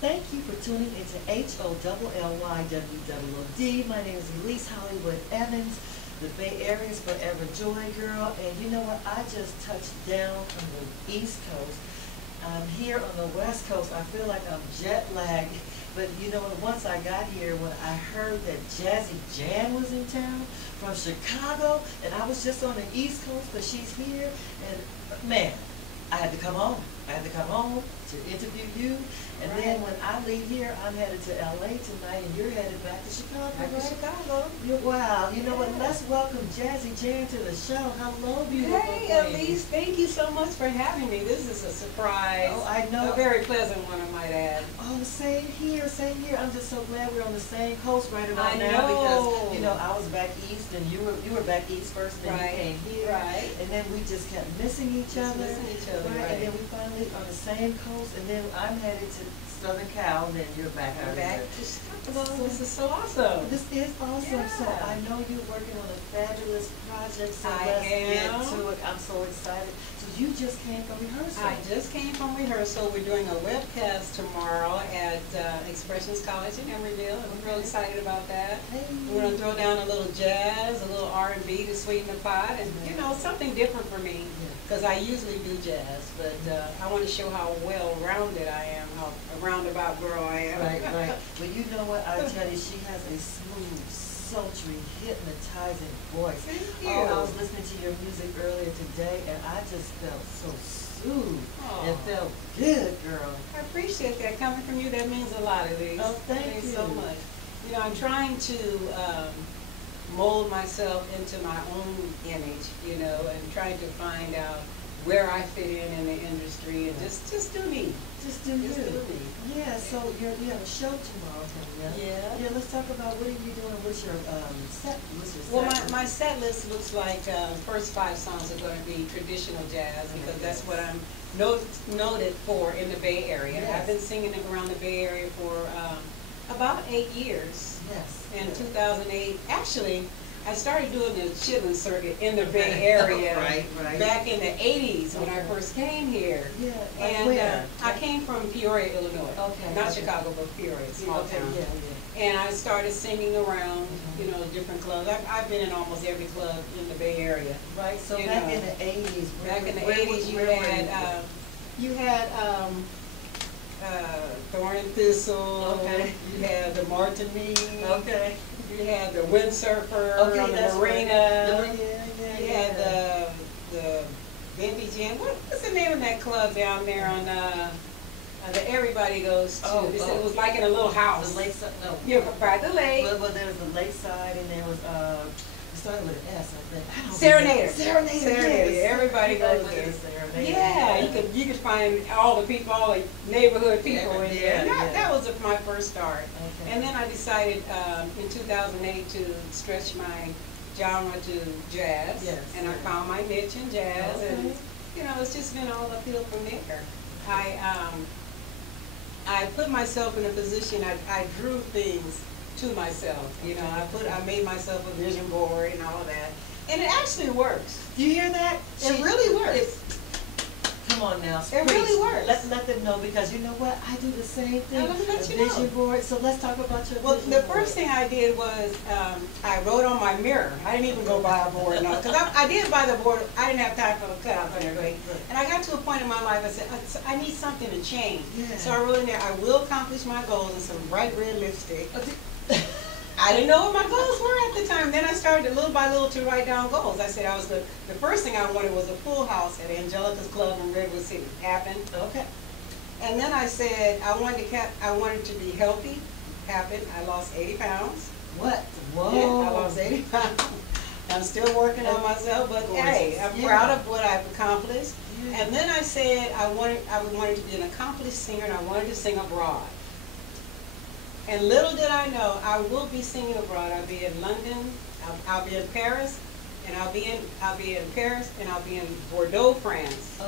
Thank you for tuning into HOLLYWWOD. My name is Elise Hollywood Evans, the Bay Area's Forever Joy Girl. And you know what? I just touched down on the East Coast. I'm here on the West Coast. I feel like I'm jet lagged. But you know what? Once I got here, when I heard that Jazzi was in town from Chicago, and I was just on the East Coast, but she's here, and man, I had to come home. I had to come home to interview you, and then when I leave here, I'm headed to LA tonight, and you're headed back to Chicago, Back to Chicago. Wow, you know what? Let's welcome Jazzi to the show. Hello, beautiful Hey, queen. Elise, thank you so much for having me. This is a surprise. Oh, I know. A very pleasant one, I might add. Oh, same here, same here. I'm just so glad we're on the same coast right about I now because know. I was back east and you were back east first, and then Right, you came here, right. and then we just kept missing each Just other, missing each other, right? And right. then we finally on the same coast, and then I'm headed to Southern Cal, and then you're back I'm out back here. to Chicago. This is so awesome. This is awesome. Yeah. So I know you're working on a fabulous project. So I let's get am. to it. I'm so excited. So you just came from rehearsal. I just came from rehearsal. We're doing a webcast tomorrow at Expressions College in Emeryville. I'm real excited about that. Hey. We're going to throw down a little jazz, a little R&B to sweeten the pot, and something different for me, because I usually do jazz, but I want to show how well-rounded I am, how a roundabout girl I am. Right, right. But you know what? I tell you, she has a smooth, sultry, hypnotizing voice. Thank you. Oh, I was listening to your music earlier today, and I just felt so soothed. Oh. It felt good, girl. I appreciate that. Coming from you, that means a lot, Elise. Oh, thank It means you. so much. I'm trying to mold myself into my own image, and trying to find out where I fit in the industry, and just do me. Just do you. Just do me. Yeah, so you have a show tomorrow coming up. Yeah. Yeah, let's talk about what are you doing? What's your set? Well, my set list looks like first 5 songs are going to be traditional jazz, because that's what I'm noted for in the Bay Area. Yes. I've been singing around the Bay Area for about 8 years. Yes. In 2008, actually, I started doing the chillin' circuit in the Bay Area Right. back in the 80s when I first came here. Yeah. And where? I came from Peoria, Illinois. Okay. Not Okay. Chicago, but Peoria, small Okay, town. yeah. And I started singing around, different clubs. I've been in almost every club in the Bay Area. Right, so You back know, in the 80s. Back in the where 80s, were you had Thorn and Thistle. Okay. You had the Martini. Okay. You had the Windsurfer Okay, on the that's Marina. Right. You had the Vintage Inn. What's the name of that club down there on that everybody goes to? It was like in a little house. The lakeside, no. Yeah, by the lake. Well, there was the lakeside, and there was it started with an S, I think. Serenader. Serenader. Yes. Everybody goes Everybody there. goes Serenader. Yeah, you could find all the people, all the neighborhood people in Yeah, there. yeah. That was my first start. Okay. And then I decided in 2008 to stretch my genre to jazz. Yes. And I found my niche in jazz, Okay. and it's just been all uphill from there. I put myself in a position. I drew things to myself. I made myself a vision board and all of that, and it actually works. Do you hear that? It really works. Come on now. It really works. Let them know, because you know what? I do the same thing. Let me let A you know. vision board. So let's talk about your Well, vision the board. first thing I did was I wrote on my mirror. I didn't even go buy a board, because I did buy the board. I didn't have time for the cutout and everything. Right. And I got to a point in my life, I said, I need something to change. Yeah. So I wrote in there, I will accomplish my goals in some bright red lipstick. I didn't know what my goals were at the time. Then I started little by little to write down goals. I said the first thing I wanted was a full house at Angelica's Club in Redwood City. Happened. Okay. And then I said I wanted to be healthy. Happened. I lost 80 pounds. What? Whoa. Yeah, I lost 80 pounds. I'm still working on myself, but hey, I'm proud of what I've accomplished. Yeah. And then I said I wanted to be an accomplished singer, and I wanted to sing abroad. And little did I know, I will be singing abroad. I'll be in London, I'll be in Paris, and I'll be in Paris, and I'll be in Bordeaux, France,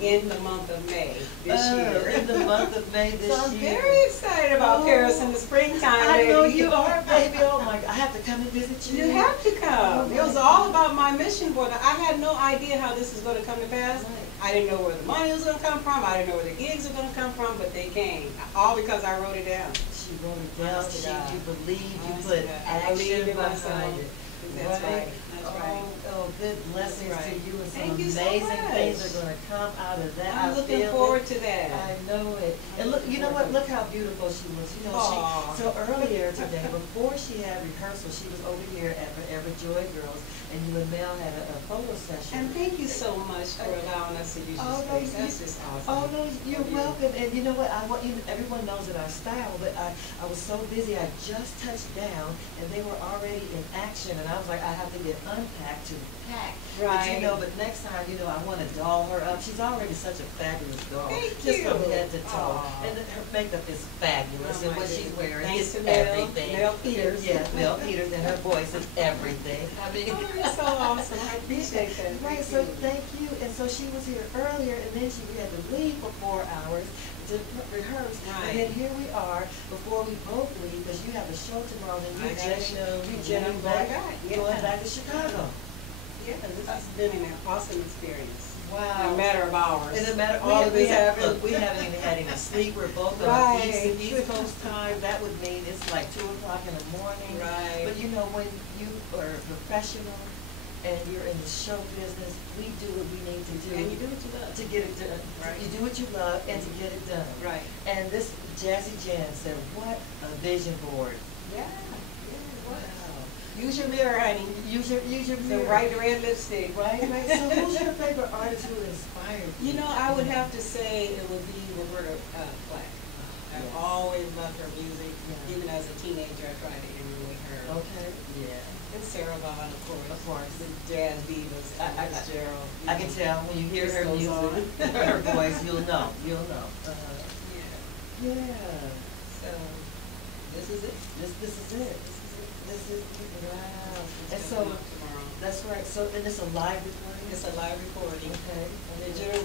in the month of May this year. In the month of May this year. So I'm very excited about Paris in the springtime, I know baby. you are, baby. Oh my God, I have to come and visit you. You have to come. Oh, It was all about my mission board. I had no idea how this was going to come to pass. Right. I didn't know where the money was gonna come from, I didn't know where the gigs were gonna come from, but they came, all because I wrote it down. She wrote it down, Honest to God. you believed, you Honest put to God. I action believed in behind myself. it. That's right, that's right. Oh, good blessings That's to right. you, and some Thank you so amazing things much. are gonna come out of that. I'm I looking feel forward it. to that. I know it. And look, you know what, look how beautiful she was. You know, Aw. so earlier today, before she had rehearsal, she was over here at Forever Joy Girls, and you and Mel had a photo session. And thank you so much for allowing us to use your Oh, no, space. That's just awesome. Oh, no, you're Of you. welcome. And you know what, I want you, everyone knows that our style, but I was so busy, I just touched down, and they were already in action, and I was like, I have to get unpacked to pack. But you Right. know, but next time, you know, I want to doll her up. She's already such a fabulous doll. Thank just from you. head to toe. Aw. And her makeup is fabulous, Oh, and my what she's goodness. wearing Thanks is to Mel. everything. Mel Peters. Yeah, Mel Peters, and her voice is everything. I mean, Oh, you're so awesome. I appreciate that. Right, Thank so you. thank you. And so she was here earlier, and then she had to leave for 4 hours to rehearse. Right. And then here we are, before we both leave, because you have a show tomorrow, and I got a show. you Yeah, jetting boy, back, yeah. going back to Chicago. Yeah, this has been an awesome experience. Wow. In a matter of hours. In a matter, All of this happened. look, we haven't even had any sleep. We're both on Right. East Coast time. That would mean it's like 2 o'clock in the morning. Right. But you know, when you are a professional and you're in the show business, we do what we need to do. And you do what you love. To get it done. Right. You do what you love and to get it done. Right. And this Jazzi Jan said, what a vision board. Yeah. Wow. Use your mirror, honey. Use your The mirror. right red lipstick. Right, right. So who's your favorite artist who inspired you? You know, I would have to say it would be Roberta Flack. I've Yes. always loved her music. Yeah. Even as a teenager, I tried to emulate her. Okay. Yeah. And Sarah Vaughan, of course. Of course. The jazz divas. Fitzgerald. I can tell when you hear her This goes music, on. her voice, you'll know. You'll know. Yeah. Yeah. So, this is it. This is it. This is wow. And It's so gonna come up tomorrow. that's right. So and it's a live recording. It's a live recording. Okay.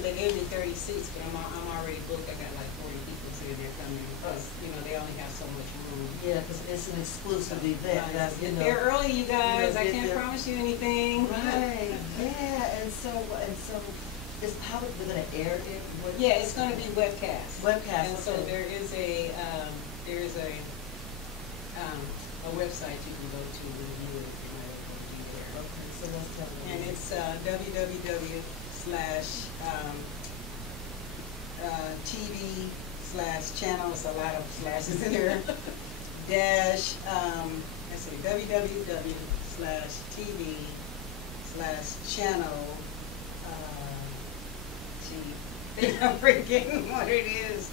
They gave me 30 seats, but I'm already booked. I got like 40 people saying they're coming because, you know, they only have so much room. Yeah, because it's an exclusive event. Right. That's you Get know. there early, you guys. I get can't there. promise you anything. Right. Yeah. And so it's how we're gonna air it. What- Yeah, it's going to be webcast. Webcast. And so okay. there is a website you can go to and view it. You know, it'll be there. Okay. So let's tell them. And it's www.tv/channel, it's a lot of slashes in there, www.tv/channel, I'm forgetting what it is.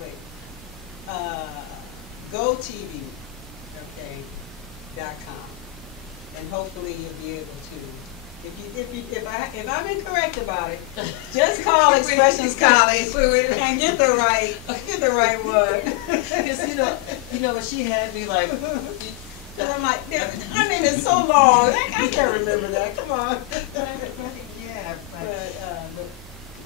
Wait. GoTV, okay, .com. And hopefully you'll be able to, if I've been correct about it, just call Expressions College and get the right one. Because you know what she had me like. Cause I'm like, I mean, it's so long. I can't remember that. Come on. Yeah, But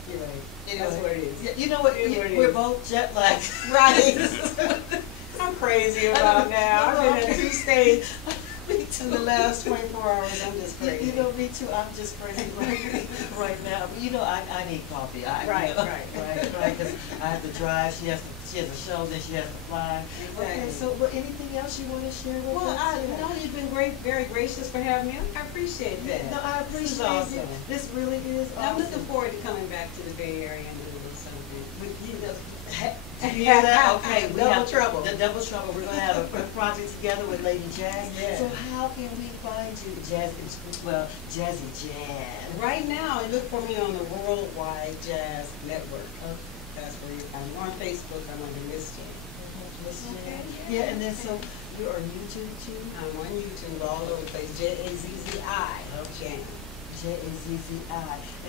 anyway, anyway, that's what it is. Yeah, you know what? It is what it We're is. both jet lagged. Right. I'm crazy about now. I've been at 2 states in the last 24 hours. I'm just crazy. You know, me too. I'm just crazy right now. But you know, I need coffee. Right. Right. Because I have to drive. She has a show, then she has to fly. Okay. Exactly. So, anything else you want to share with Well, us? no, you've been very gracious for having me. I appreciate that. No, I This is appreciate awesome. it. This really is And I'm awesome. looking forward to coming back to the Bay Area and doing something with you. Do you hear that? Okay, we Double have trouble. The double trouble. We're gonna have a project together with Lady Jazz. Yeah. So how can we find you, Jazzi? Well, Jazzi Jazz. Right now, look for me on the Worldwide Jazz Network. Okay. That's where I'm on Facebook. I'm under Miss Jam. Miss Okay, Jazz. yeah. Yeah, and then so you're on YouTube too. I'm on YouTube all over the place. Jazzi Jam. Jazzi.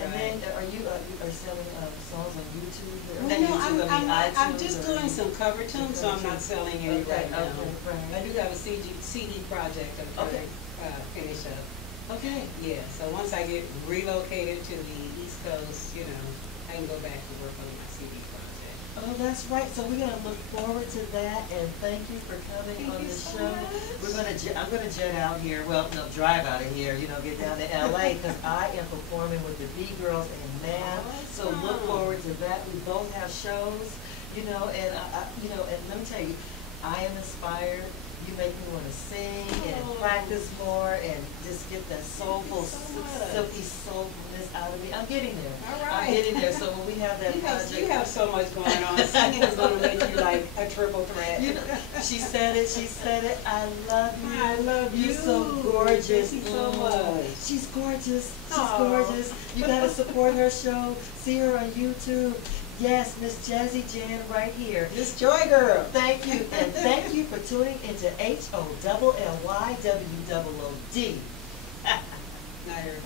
And Right. then are you selling songs on YouTube? Or Well, not no, YouTube, I'm iTunes just or- doing some cover tunes, so I'm not selling any Okay, right now. okay, right. I do have a CD project I'm trying Okay. to finish up. Okay. Yeah, so once I get relocated to the East Coast, you know, I can go back and work on my CD project. Oh, that's right. So we're gonna look forward to that, and thank you for coming Thank on you the so show. much. I'm gonna jet out here. Well, no, drive out of here. Get down to LA because I am performing with the B Girls and Man. So look Awesome. forward to that. We both have shows, and let me tell you, I am inspired. You make me want to sing and Oh. practice more and just get that soulful, Thank you so much. silky soulfulness out of me. I'm getting there. All I'm right. getting there. So when we have that project, You have so much going on. Singing is going to make you like a triple threat. She said it. She said it. I love you. I love you. You're so gorgeous. Thank you so Mm. much. She's gorgeous. She's Aw. gorgeous. You gotta support her show. See her on YouTube. Yes, Miss Jazzy Jan right here. This Joy Girl. Thank you, and thank you for tuning into HOLLYWOOD. Night, everybody.